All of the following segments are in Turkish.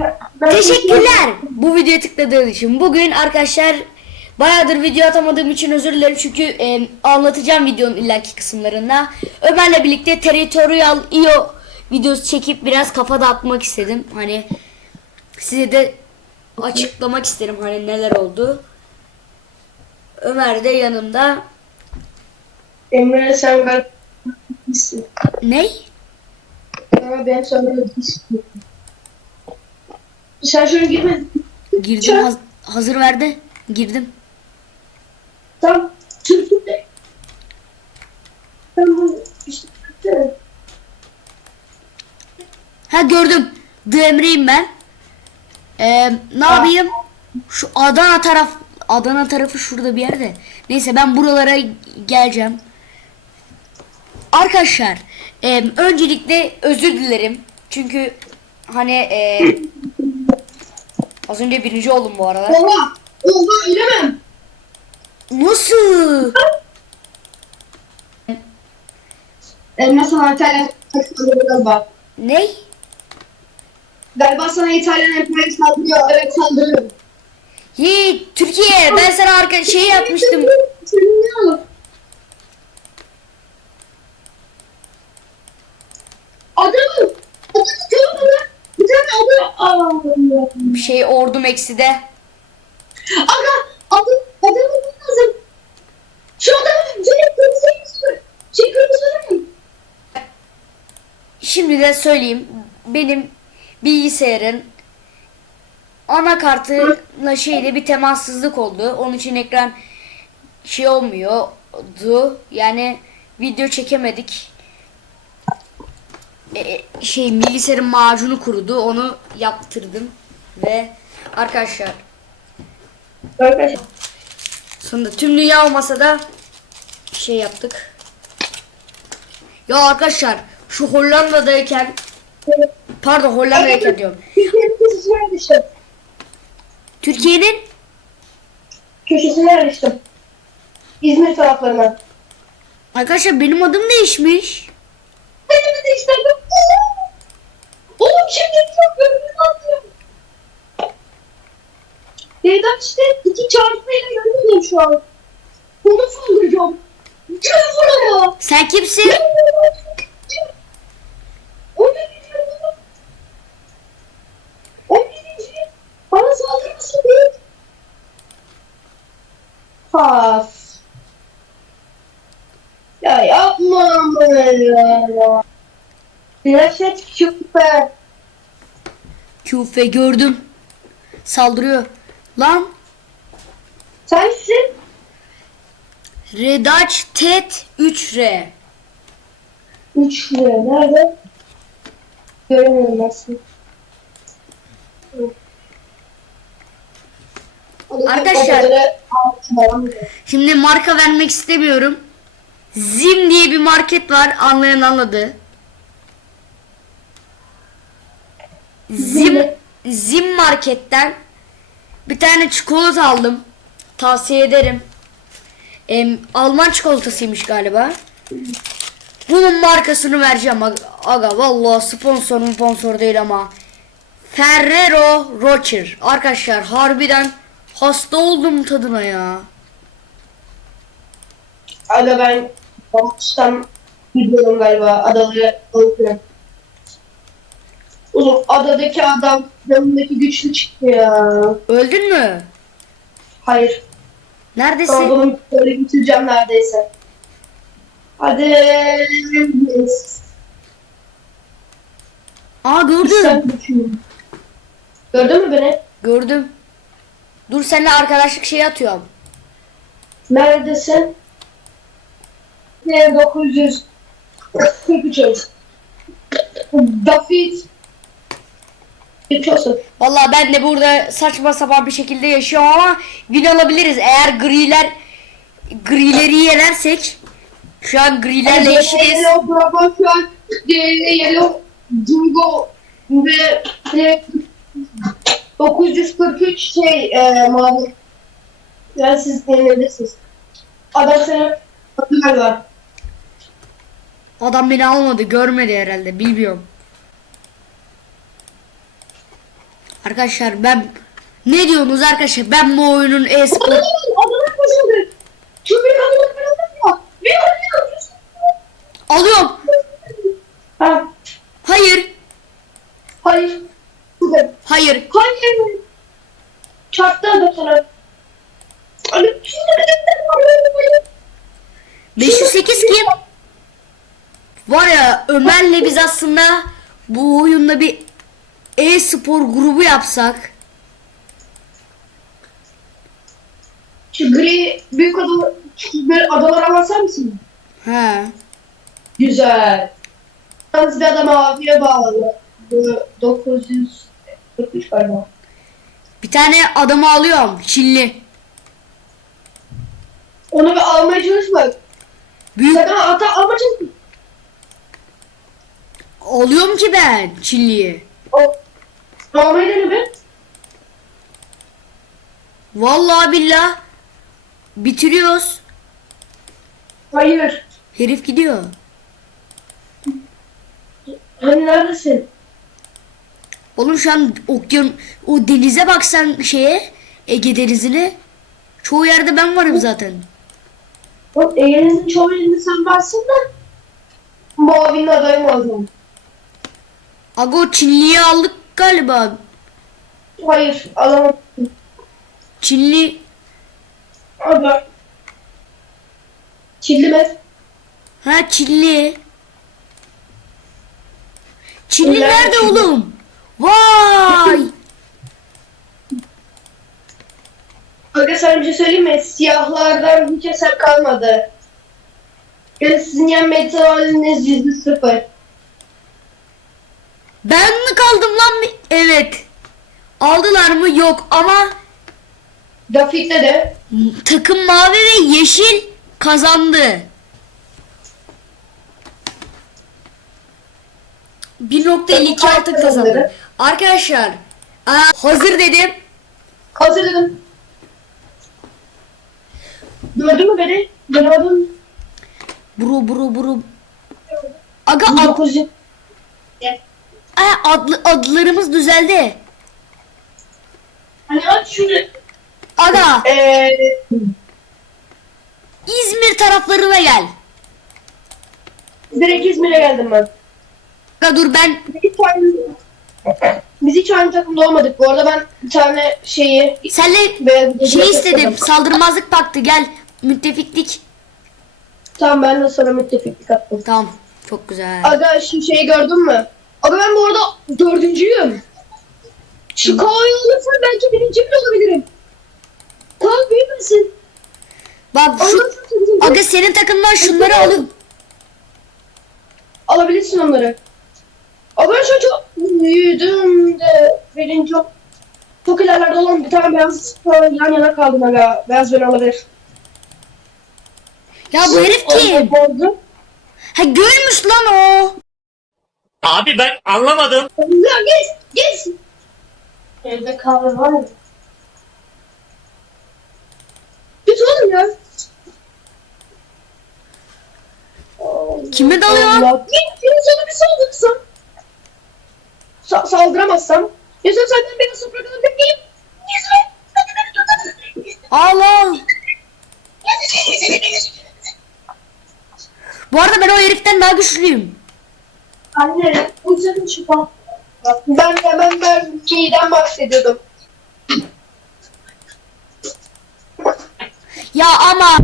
Ben- Teşekkürler bu videoya tıkladığınız için. Bugün arkadaşlar bayağıdır video atamadığım için özür dilerim çünkü e, anlatacağım videonun ileriki kısımlarında. Ömer'le birlikte Territorial IO videosu çekip biraz kafa dağıtmak istedim. Hani size de açıklamak isterim hani neler oldu. Ömer de yanımda. Emre sen. Ney? Ama ben sonra gitmiştim. Sen şunu girmedin. Girdim haz- hazır verdi. Girdim. Tam Türkiye'de. Tamam işte. evet. Ha gördüm. The Emre'yim ben. Ee, ne yapayım? Şu Adana taraf Adana tarafı şurada bir yerde. Neyse ben buralara geleceğim. Arkadaşlar e, öncelikle özür dilerim. Çünkü hani e, az önce birinci oldum bu arada. Oha! Oha mi? Nasıl? Emre sana İtalyan galiba. Ne? Galiba sana İtalyan Empire saldırıyor. Evet saldırıyor. Yiğit Türkiye ben sana arka şey yapmıştım. Senin ne olur? Adamı! Adamı görmeden bir tane adam... Aa, Şey ordum ekside. Aga! Adam, adamı lazım. Şu adamı direkt kırmızı Şey kırmızı? Şimdi de söyleyeyim. Benim bilgisayarın anakartıyla şeyde bir temassızlık oldu. Onun için ekran şey olmuyordu. Yani video çekemedik. E, şey bilgisayarın macunu kurudu. Onu yaptırdım ve arkadaşlar Arkadaşlar. sonunda tüm dünya olmasa da şey yaptık. Ya arkadaşlar şu Hollanda'dayken pardon Hollanda'dayken diyorum. Türkiye'nin köşesine yerleştim. Türkiye'nin Köşesine yerleştim. İzmir taraflarına. arkadaşlar benim adım değişmiş. Benim de işte bu. Oğlum şimdi çok görünür atıyorum. Neden işte iki çarpıyla görünüyorum şu an. Onu saldıracağım. Gel buraya. Sen kimsin? O ne diyeceğim? O ne diyeceğim? Bana saldırmasın değil. Has. Ya yapma ama ya. Küçük be. Küfe gördüm. Saldırıyor. Lan Sensin. Redaç Tet 3R. Üç lira. Nerede? Göremiyorum nasıl. Arkadaşlar- Şimdi marka vermek istemiyorum. Zim diye bir market var. Anlayan anladı. Zim Zim marketten bir tane çikolata aldım. Tavsiye ederim. Em, Alman çikolatasıymış galiba. Bunun markasını vereceğim aga, aga vallahi sponsor sponsor değil ama. Ferrero Rocher. Arkadaşlar harbiden hasta oldum tadına ya. Ada ben Bambuç'tan gidiyorum galiba. Adaları alıyorum. Oğlum adadaki adam yanındaki güçlü çıktı ya. Öldün mü? Hayır. Neredesin? Adamı böyle bitireceğim neredeyse. Hadi. Aa gördüm. Gördün mü beni? Gördüm. Dur seninle arkadaşlık şey atıyorum. Neredesin? Ne 900 43 David Geçiyorsun. Vallahi ben de burada saçma sapan bir şekilde yaşıyorum ama win alabiliriz. Eğer griler grileri yenersek şu an grilerle eşitiz. Yellow Dragon şu an Yellow Jungo ve ve 943 şey e, mavi. Yani siz deneyebilirsiniz. Adam sana var. Adam beni almadı, görmedi herhalde, bilmiyorum. Arkadaşlar ben ne diyorsunuz arkadaşlar? Ben bu oyunun e-spor kazandı. Kazandı. Ve alıyor. alıyorum. Ha. Hayır. Hayır. Hayır. Hayır. Çarptı ada sana. Şimdi 508 kim? Var ya Ömer'le biz aslında bu oyunda bir e-spor grubu yapsak. Şu gri büyük adalar, böyle adalara basar mısın? He. Güzel. Yalnız bir adam abiye bağladı. Bu 943 galiba. Bir tane adamı alıyorum. Çinli. Onu bir almaya çalışma. Büyük Sakın ata alma çalışma. alıyorum ki ben Çinliyi. O. Almayı dene be. Vallahi billah bitiriyoruz. Hayır. Herif gidiyor. Hani neredesin? Oğlum şu an okyan o denize baksan şeye Ege denizine çoğu yerde ben varım zaten. Bak Ege'nin çoğu yerini sen varsın da. Mavinin adayım o zaman. Aga o Çinliyi aldık galiba. Hayır alamadım. Çinli Ada. Çilli mi? ha Çinli. Çinli Nerede nerede Çinli? oğlum? Vay! Aga sana bir şey söyleyeyim mi? Siyahlardan hiç eser kalmadı. Yani sizin yenme ihtimaliniz yüzde sıfır. Ben mi kaldım lan? bir- Evet. Aldılar mı? Yok ama Dafik'te de. takım mavi ve yeşil kazandı. 1.56 kazandı. Arkadaşlar aa, hazır dedim. Hazır dedim. Gördün mü beni? Gördüm. Buru buru buru. Aga ad, 900. Aa, adlı, adlarımız düzeldi. Hani aç şunu. Aga Eee... İzmir taraflarına gel. Direkt İzmir'e geldim ben. Aga dur ben Biz hiç aynı, biz hiç aynı takımda olmadık. Bu arada ben bir tane şeyi... senle beyaz şey istedim. Saldırmazlık paktı gel. Müttefiklik. Tamam ben de sana müttefiklik attım. Tamam. Çok güzel. Aga şu şeyi gördün mü? Aga ben bu arada dördüncüyüm. Kovayı alırsam belki birinci bile olabilirim. Tamam büyümesin. Bak şu. Aga senin takımdan şunları alıp Alabilirsin onları. Aga ben çok büyüdüm de birinci çok ilerlerde olan bir tane beyaz yan yana kaldım aga. Beyaz beni alabilir. Ya bu herif kim? Ha görmüş lan o. Abi ben anlamadım. Ya geç, geç. Evde kahve var mı? Git oğlum ya. Kime dalıyor? Allah. Git, sana bir saldırsam. Sa saldıramazsam. Yusuf senden beni sıfır alabilir miyim? Yusuf, hadi beni tutarsın. Al al. Bu arada ben o heriften daha güçlüyüm. Anne, bu senin şifa. Ben hemen ben G'den bahsediyordum. Ya ama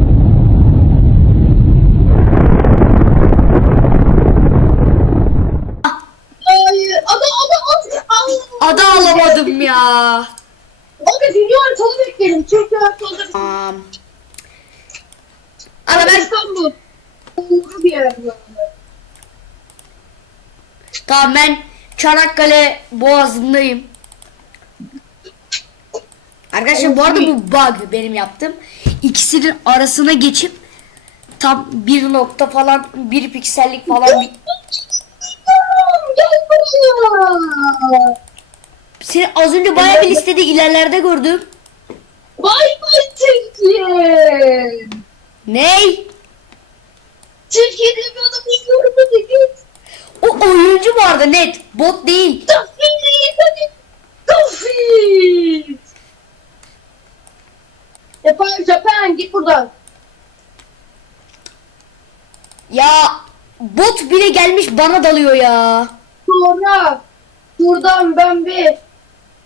Ay, ada ada ada ada. ada alamadım ya. Abi dünya haritalı beklerim. Çünkü haritalı Tamam. Ama ben İstanbul. Doğru bir yer bu. Tamam ben Çanakkale Boğazı'ndayım. Arkadaşlar bu arada bu bug benim yaptım. İkisinin arasına geçip tam bir nokta falan bir piksellik falan bir... Seni az önce bayağı bir listede ilerlerde gördüm. Vay vay Türkiye. Ney? Türkiye'de bir adam hadi git. O oyuncu bu arada net. Bot değil. Tofit! Tofit! Japan, Japan git buradan. Ya bot bile gelmiş bana dalıyor ya. Sonra buradan ben bir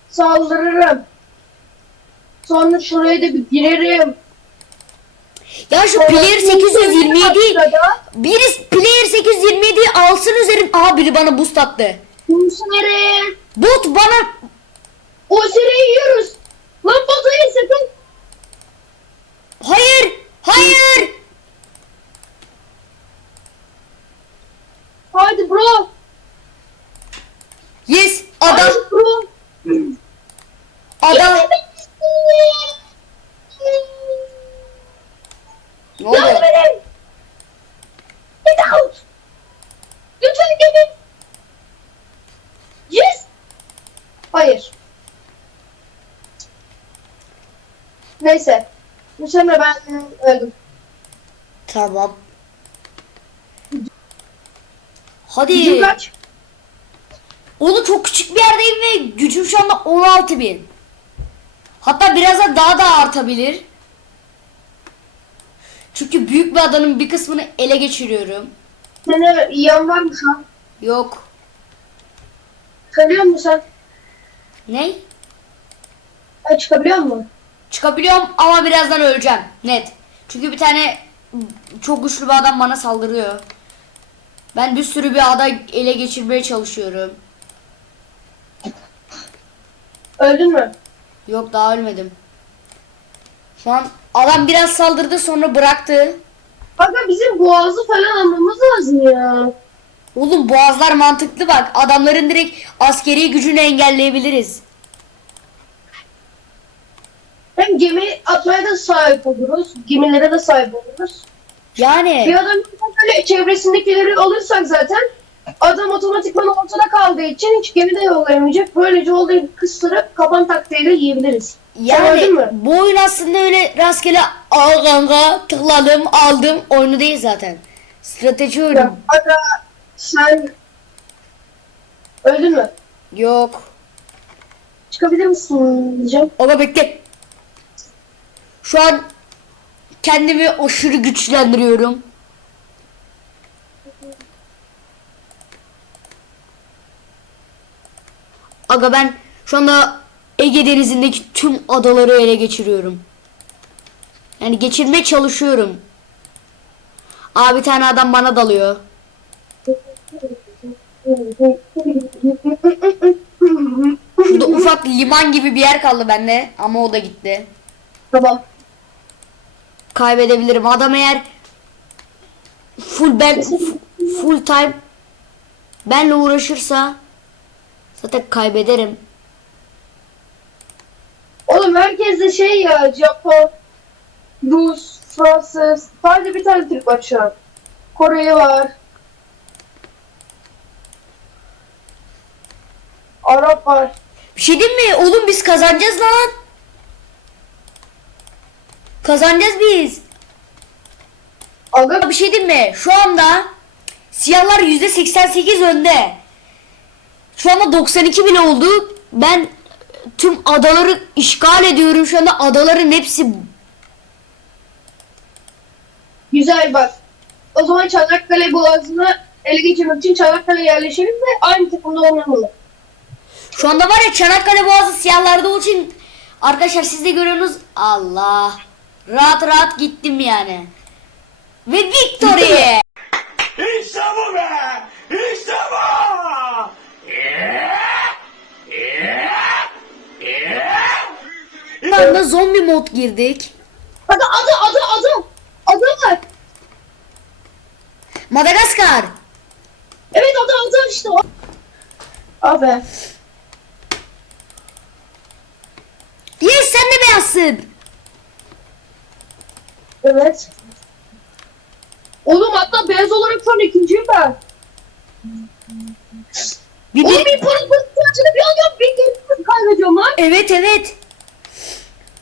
saldırırım. Sonra şuraya da bir girerim. Ya şu player 827 sırada biri player 827 alsın üzerim. Aha biri bana boost attı. Kumsere. Bot bana O seri yiyoruz. Lan botayı sakın. hayır hayır. Hadi bro. Yes adam Hadi bro. adam. Ne oldu? Yardım edin. Get out. Lütfen gelin. Yes. Hayır. Neyse. Bu sefer ben öldüm. Tamam. Gücüm Hadi. kaç? Oğlum çok küçük bir yerdeyim ve gücüm şu anda 16 bin. Hatta birazdan daha da artabilir. Çünkü büyük bir adanın bir kısmını ele geçiriyorum. Seni yiyen var mı şu an? Yok. Çıkabiliyor musun sen? Ne? Ha, çıkabiliyor musun? Çıkabiliyorum ama birazdan öleceğim. Net. Çünkü bir tane çok güçlü bir adam bana saldırıyor. Ben bir sürü bir ada ele geçirmeye çalışıyorum. Öldün mü? Yok daha ölmedim. Şu an adam biraz saldırdı sonra bıraktı. Aga bizim boğazı falan almamız lazım ya. Oğlum boğazlar mantıklı bak. Adamların direkt askeri gücünü engelleyebiliriz. Hem gemi atmaya da sahip oluruz. Gemilere de sahip oluruz. Bir Yani adam böyle çevresindekileri alırsak zaten adam otomatikman ortada kaldığı için hiç gemi de yollayamayacak. Böylece olduğu kıstırıp kapan taktiğiyle yiyebiliriz. Yani mü? bu oyun aslında öyle rastgele al kanka tıkladım aldım oyunu değil zaten. Strateji oyunu. Ya, sen öldün mü? Yok. Çıkabilir misin diyeceğim. Ama bekle. Şu an kendimi aşırı güçlendiriyorum. Aga ben şu anda Ege Denizi'ndeki tüm adaları ele geçiriyorum. Yani geçirmeye çalışıyorum. Aa bir tane adam bana dalıyor. Şurada ufak liman gibi bir yer kaldı bende ama o da gitti. tamam. Kaybedebilirim. Adam eğer full ben full time benle uğraşırsa zaten kaybederim. Oğlum herkes de şey ya Japon, Rus, Fransız. Sadece bir tane Türk var şu an. Kore var. Arap var. Bir şey diyeyim mi? Oğlum biz kazanacağız lan. Kazanacağız biz. Aga Bir şey diyeyim mi? Şu anda siyahlar %88 önde. Şu anda 92 bile oldu. Ben tüm adaları işgal ediyorum. Şu anda adaların hepsi güzel bak. O zaman Çanakkale Boğazı'nı ele geçirmek için Çanakkale yerleşelim ve aynı takımda oynamalı. Şu anda var ya Çanakkale Boğazı siyahlarda olduğu için arkadaşlar siz de görüyorsunuz. Allah. Rahat rahat gittim yani. Ve victory. İşte bu be! İşte bu! Yeah! Yeah! Yeah! Bir anda zombi mod girdik. Ada ada ada ada. Ada var. Madagaskar. Evet ada ada işte. o. Abi. Yes sen de beyazsın. Evet. Oğlum hatta beyaz olarak şu an ikinciyim ben. Bir, Oğlum bir- bir para ihtiyacını bir alıyorum bir geri kaybediyorum lan. Evet evet.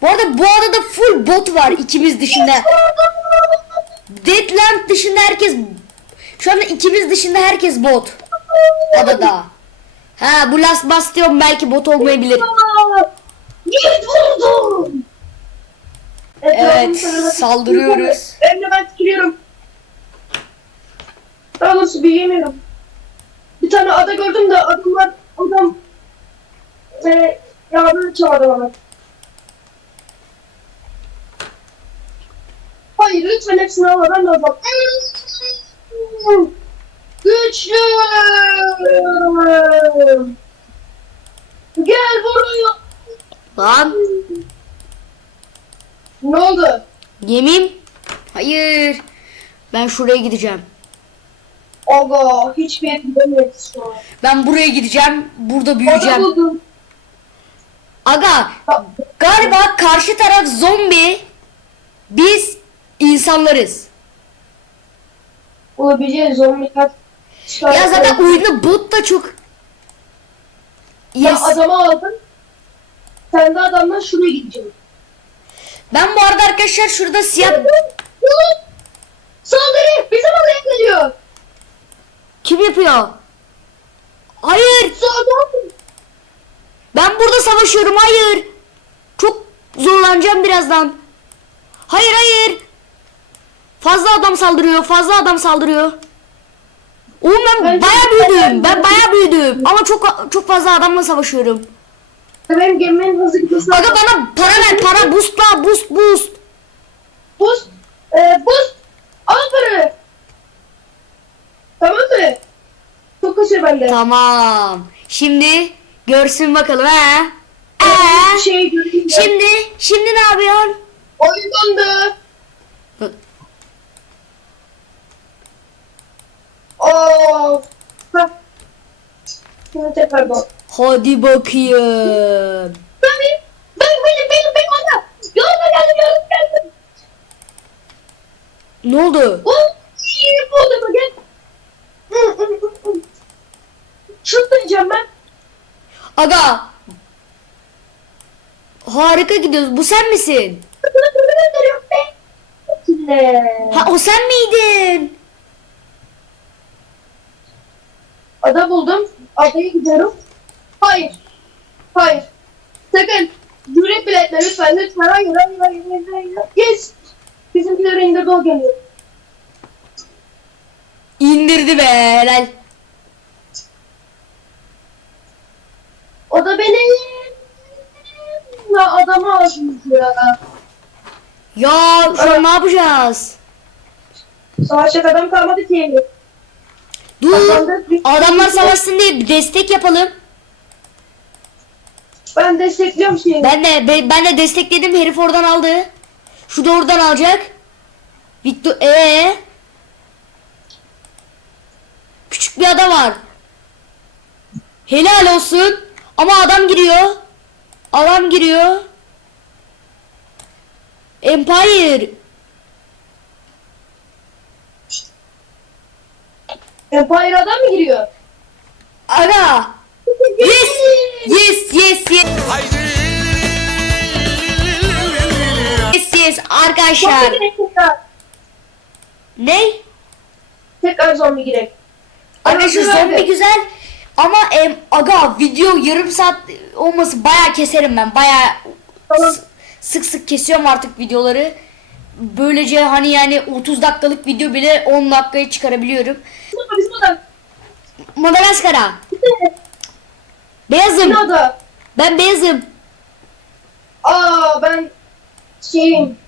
Bu arada bu adada full bot var ikimiz dışında. Deadland dışında herkes şu anda ikimiz dışında herkes bot adada. Ha bu Last Bastion belki bot olmayabilir. Yiğit vurdum. Evet, saldırıyoruz. Emre ben tükürüyorum. Daha doğrusu büyüyemiyorum. Bir tane ada gördüm de adamlar adam e, yardım çağırdı bana. Hayır lütfen hepsini almadan da bak. Güçlü. Gel buraya. Lan Ne oldu? yemin. Hayır. Ben şuraya gideceğim. Aga hiçbir yere gidemeyiz şu an. Ben buraya gideceğim. Burada Ada büyüyeceğim. buldum. Aga galiba karşı taraf zombi. Biz insanlarız. Olabilir zombi kat. Ya zaten oyunda bot da çok. Ya Yes. adamı aldın. Sen de adamla şuraya gideceksin. Ben bu arada arkadaşlar şurada siyah Saldırı! Bizim adaya geliyor. kim yapıyor? Hayır. Saldırı! Ben burada savaşıyorum. Hayır. Çok zorlanacağım birazdan. Hayır hayır. Fazla adam saldırıyor. Fazla adam saldırıyor. Oğlum ben Ben- bayağı büyüdüm. Ben bayağı büyüdüm. Ama çok çok fazla adamla savaşıyorum. Benim gemimin hızlı gitmesi Aga bana para ver. Para boostla. Boost boost. Buz! Ee, buz! Al parayı! Tamam mı? Çok kasıyor bende. Tamam. Şimdi görsün bakalım ha. Ee, şey şimdi şimdi ne yapıyorsun? Oyun dondu. Tekrar bak. Hadi bakayım. Ben benim, ben benim, benim, benim adam. Yoluma geldim, yoluma geldim. Ne oldu? O iyi bu adama gel. Diyeceğim ben. Aga. Harika gidiyoruz. Bu sen misin? Ha o sen miydin? Ada buldum. Adaya gidiyorum. Hayır. Hayır. Sakın. Yürek bile etme lütfen. Lütfen. Hayır, hayır, hayır, hayır, hayır. Yes. Bizimkiler indirdi o geliyor. İndirdi be helal. O da beni ya adamı almış ya. Ya şu an ne yapacağız? Savaşacak adam kalmadı ki. Dur. Adamlar savaşsın diye bir destek yapalım. Ben destekliyorum şeyi. Ben de be- ben de destekledim. Herif oradan aldı. Şu da oradan alacak. Victor ee Küçük bir ada var. Helal olsun. Ama adam giriyor. Adam giriyor. Empire. Empire adam mı giriyor? Aga. Yes. Yes yes yes. Yes yes arkadaşlar. Ne? tekrar zombi girek. Arkadaşlar zombi güzel ama em, aga video yarım saat olması bayağı keserim ben Tamam. s- sık sık kesiyorum artık videoları. Böylece hani yani 30 dakikalık video bile 10 dakikaya çıkarabiliyorum. Bizim bizim adam. Madagaskar'a. Bizim Beyazım. ada. Ben beyazım. Aa ben şeyim.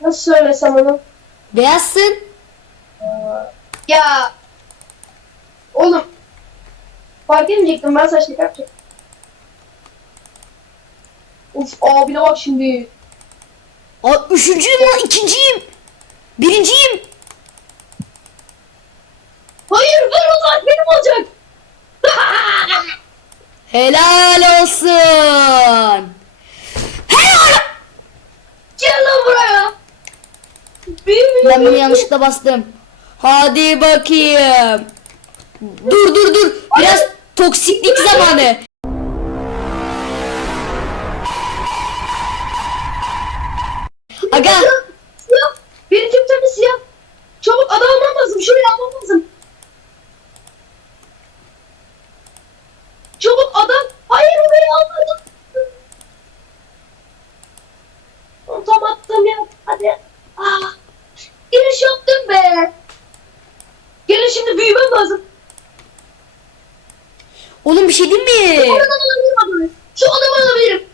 Nasıl söylesem onu? Beyazsın. Ya. Oğlum. Fark etmeyecektim ben saçlı yapacağım. Uf abine bak şimdi. Aa, üçüncüyüm lan ikinciyim. Birinciyim. Hayır ver o zaman benim olacak. Helal olsun. Helal. Gel lan buraya. Benim Ben bunu yanlışlıkla bastım. Hadi bakayım. Dur dur dur. Biraz toksiklik zamanı. Aga Siyah. Benim tane siyah. Çabuk adam almam lazım. Şuraya almam lazım. Çabuk adam. Hayır oraya almadım. Oğlum bir şey değil mi? Şu adamı alabilirim adamı. Şu adamı alabilirim.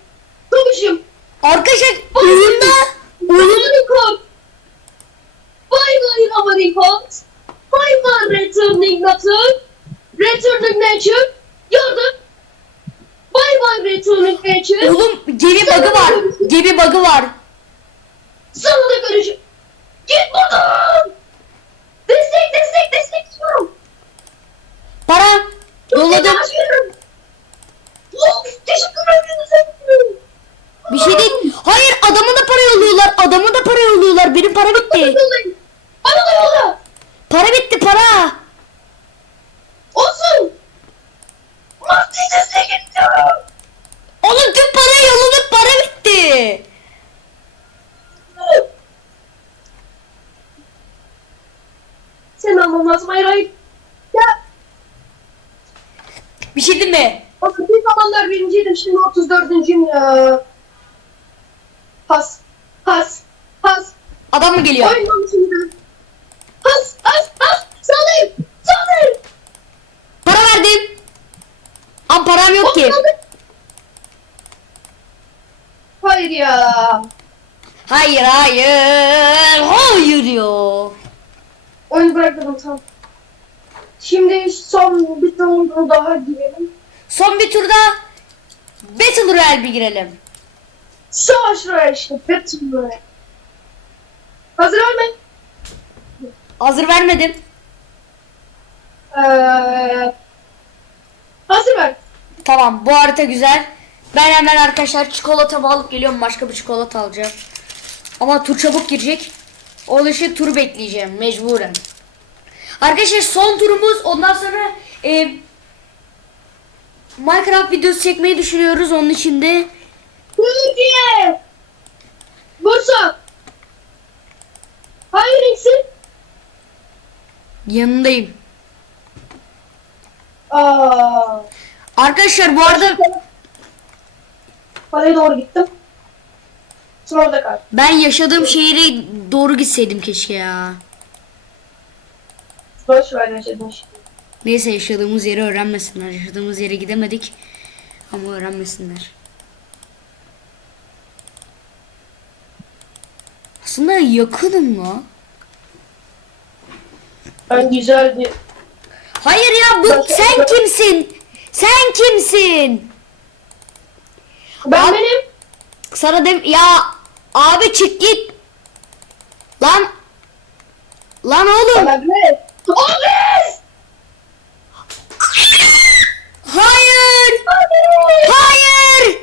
Çok güçlüyüm. Arkadaşlar oyunda oyun Amerikon. Bye bye Amerikon. Bye bye Returning Nature. Nature. Yardım. Bye bye Returning Nature. oğlum gemi bug'ı var. Gemi bug'ı var. Sana da görüşüm. Git buradan. Destek destek destek istiyorum. Para yolladım. Aşkım. Of teşekkür ederim. Bir şey değil. Hayır adamı da para yolluyorlar. Adamı da para yolluyorlar. Benim para bitti. Bana da yolla. Para bitti para. Olsun. İstiyorum. Oğlum tüm para yolladık para bitti. Sen hayır hayır. Ya Bir şey değil mi? o bir zamanlar birinciydim şimdi 34. ya. Pas. Pas. Pas. Adam mı geliyor? Oynam şimdi. Pas. Pas. Pas. Sallayın. Sallayın. Para verdim. Ama param yok ki. Hayır ya. Hayır hayır. Hayır ya. Oyunu bırakalım tamam. Şimdi son bir tane daha girelim. Son bir turda Battle Royale bir girelim. Savaş var işte. Battle Royale. Hazır olmayın. Hazır vermedim. Ee, hazır ver. Tamam bu harita güzel. Ben hemen arkadaşlar çikolatamı alıp geliyorum. Başka bir çikolata alacağım. Ama tur çabuk girecek. O için tur bekleyeceğim mecburen. Arkadaşlar son turumuz. Ondan sonra e, Minecraft videosu çekmeyi düşünüyoruz. Onun için de Türkiye. Bursa. Hangi renksin? yanındayım. Aa. Arkadaşlar bu arada Paraya doğru gittim. Sonra orada kal. ben yaşadığım şehire doğru gitseydim keşke ya. Boş ver yaşadığın şey. Neyse yaşadığımız yeri öğrenmesinler. Yaşadığımız yere gidemedik. Ama öğrenmesinler. Aslında yakınım la. Ben güzel bir... Hayır ya bu sen kimsin? Sen kimsin? Ben Abi- benim. Sana dem ya abi çık git. Lan Lan oğlum. Benim. Abi! Hayır. Hayır.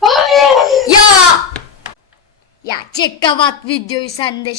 Hayır! Ya. Ya çek kapat videoyu sen de.